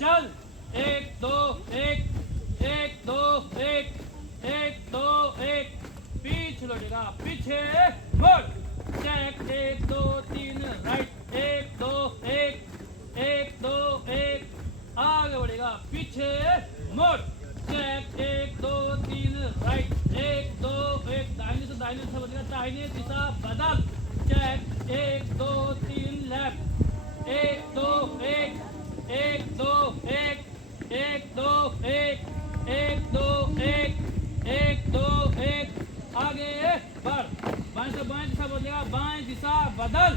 चल, एक दो एक, एक दो एक, एक दो एक, पीछे लौटेगा, पीछे मोड़, चेक, एक दो तीन राइट, एक दो एक, एक दो एक, आगे बढ़ेगा, पीछे मोड़, चेक, एक दो तीन राइट, एक दो एक, दाहिने से बदलेगा, दाहिने दिशा बदल, चेक, एक दो तीन लेफ्ट, एक दो एक, एक दो एक, एक दो एक, एक दो एक, एक दो एक, आगे बढ़, बाएं से बाएं दिशा बदलेगा, बाएं दिशा बदल,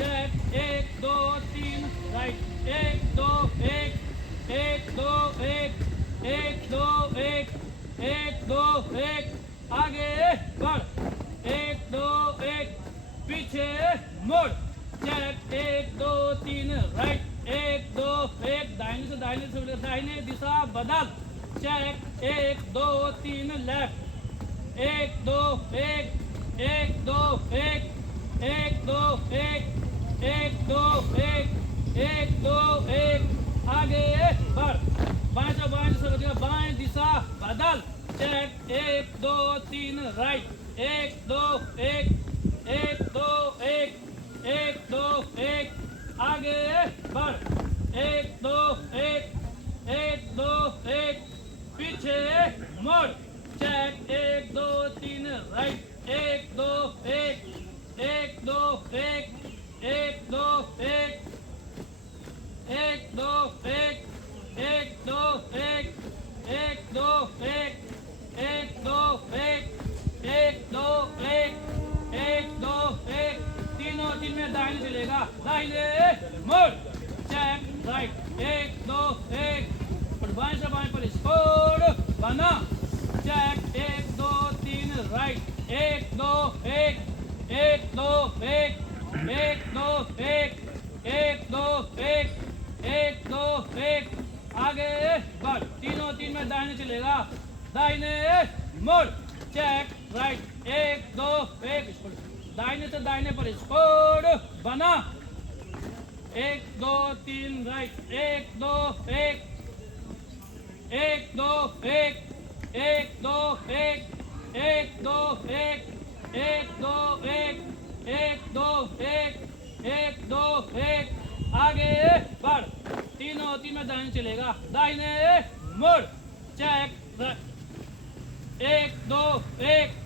चेक, एक दो तीन राइट, एक दो एक, एक दो एक, एक दो एक, एक दो एक, आगे बढ़, एक दो एक, पीछे मोड़, चेक, एक दो तीन राइट, एक दो एक, दाहिने से दाहिने दिशा बदल, चेक, एक दो तीन लेफ्ट, एक दो एक, एक दो एक, एक दो एक, एक दो एक, एक दो एक, आगे बढ़, बाएं से बदलेगा, बाएं दिशा बदल, चेक, एक दो तीन राइट, एक दो एक, एक दो एक, एक दो एक, आगे बढ़, एक दो एक, एक दो एक, पीछे मोड़, चेक, एक दो तीन राइट, एक दो एक, एक दो एक, एक दो एक, एक दो एक, एक दो एक, एक दो एक, एक दो एक, एक दो एक, एक दो एक, तीनों तीन में दाहिने चलेगा, दाहिने मोड़, चेक राइट, एक दो एक, और बाएं से बाएं पर स्कोर बना, चेक, एक दो तीन राइट, एक दो एक, एक दो एक, एक दो एक, एक दो एक, एक दो एक, आगे बढ़, तीनों तीन में दाहिने चलेगा, दाहिने मोड़, चेक राइट, एक दो एक, दाहिने से दाहिने पर स्कोर बना, एक दो तीन राइट, एक दो एक, एक दो एक, एक दो एक, एक दो एक, एक दो एक, एक दो एक, एक दो एक, आगे बढ़, तीनों तीन में दाहिने चलेगा, दाहिने मोड़, चेक, एक दो एक,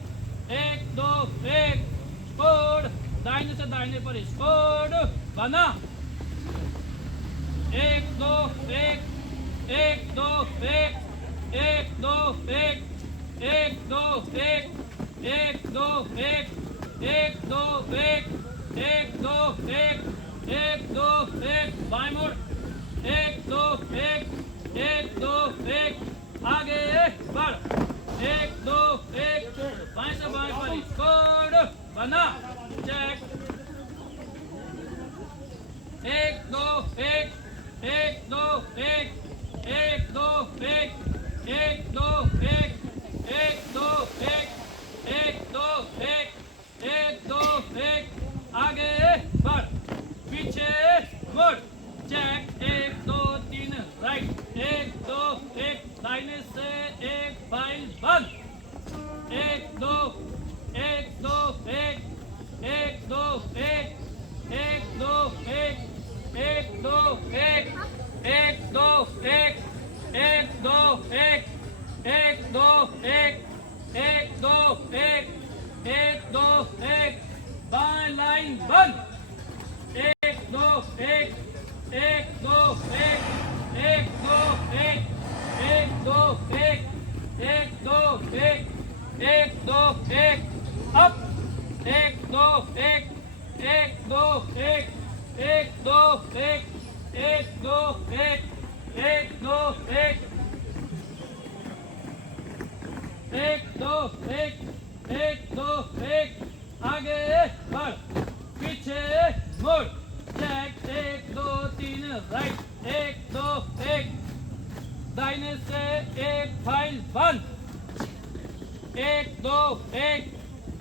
एक दो एक, स्कोर, दाहिने से दाहिने पर स्कोर बना, एक दो एक, एक दो एक, एक दो एक, एक दो एक, एक दो एक, एक दो एक, एक दो एक, एक दो एक, बाएं मोड़, एक दो एक, एक दो एक, आगे बढ़, एक दो एक, बाएं से बाएं पर स्कोर बना, चेक, एक दो एक, एक दो एक, एक दो एक, एक दो एक, एक दो एक, एक दो एक, एक दो एक, आगे बढ़, पीछे मुड़, चेक, एक दो तीन राइट, एक दो एक, दाहिने से एक फाइल बंद, एक दो एक, दो एक, एक दो एक, एक दो एक, एक दो एक, एक दो एक, एक दो एक, एक दो एक, एक दो एक, एक दो एक, बाएं लाइन बंद, एक दो एक, एक दो एक, एक दो एक, एक दो एक, एक दो एक, एक दो एक, अप, एक दो एक, एक दो एक, एक दो एक, एक दो एक, एक दो एक, एक दो एक, एक दो एक, आगे बढ़, पीछे मुड़, चेक, एक दो तीन राइट, एक दो एक, दाहिने से एक फाइल बंद, एक दो एक,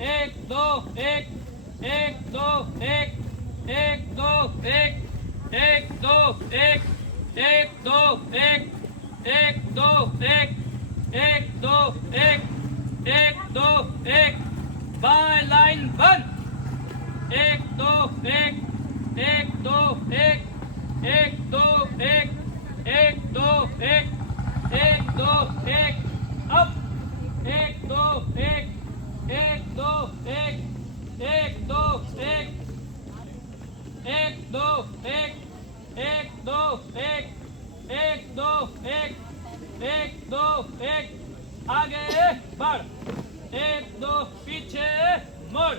एक दो एक, एक दो एक, एक दो एक, एक दो एक, एक दो एक, एक दो एक, एक दो एक, एक दो एक, बाएं लाइन बंद, एक दो एक, एक दो एक, एक दो एक, एक दो एक, एक दो एक, अप, एक दो एक, एक दो एक, एक दो एक, एक दो एक, एक दो एक, एक दो एक, एक दो एक, आगे बढ़, एक दो पीछे मुड़,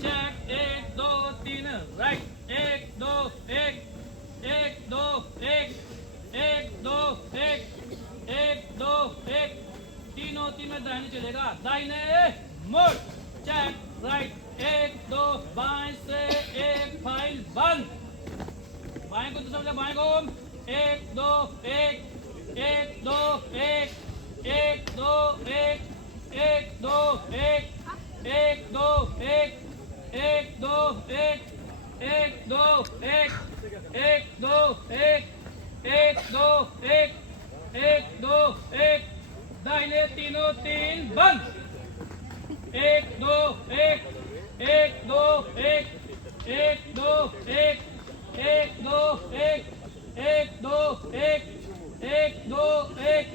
चेक, एक दो तीन राइट, एक दो एक, एक दो एक, एक दो एक, एक दो एक, तीनों तीन में दाहिने चलेगा, दाहिने मुड़, चेक राइट, एक दो बाएं से एक फाइल बंद, बाएं को तो समझे, बाएं को, एक दो एक, एक दो एक, एक दो एक, एक दो एक, एक दो एक, एक दो एक, एक दो एक, एक दो एक, एक दो एक, एक दो एक, दाहिने तीनों तीन बंद, एक दो एक, एक दो एक, एक दो एक, एक दो एक, एक दो एक, एक दो एक,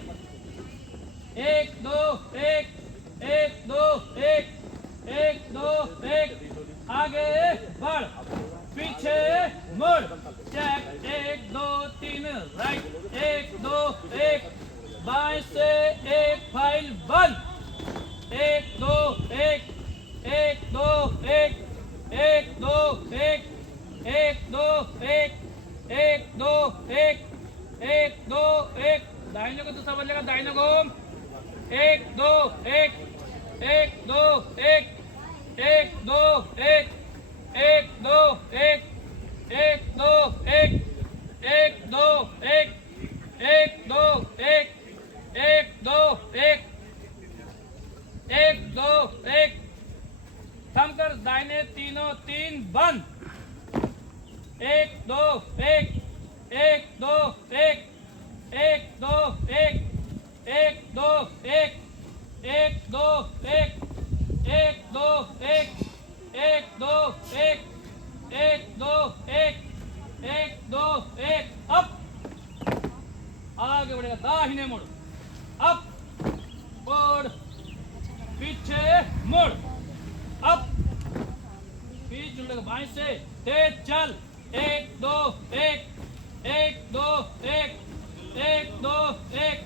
एक दो एक, एक दो एक, एक दो एक, आगे बढ़, पीछे मुड़, चेक, एक दो तीन राइट, एक दो एक, बाएं से एक फाइल बंद, एक दो एक, एक दो एक, एक दो एक, एक दो एक, एक दो एक, एक दो एक, दाहिने को तो समझ लेगा, दाहिने को, एक दो एक, एक दो एक, एक दो एक, एक दो एक, एक दो एक, एक दो एक, एक दो एक, एक दो एक, एक दो एक, थम कर दाहिने तीनों तीन बंद, एक दो एक, एक दो एक, एक दो एक, एक दो एक, एक दो एक, एक दो एक, एक दो एक, एक दो एक, एक दो एक, अप, आगे बढ़ेगा, दाहिने मुड़, अप, और पीछे मुड़, अप, पीछे मुड़ेगा, बाएं से तेज चल, एक दो एक, एक दो एक, एक दो एक,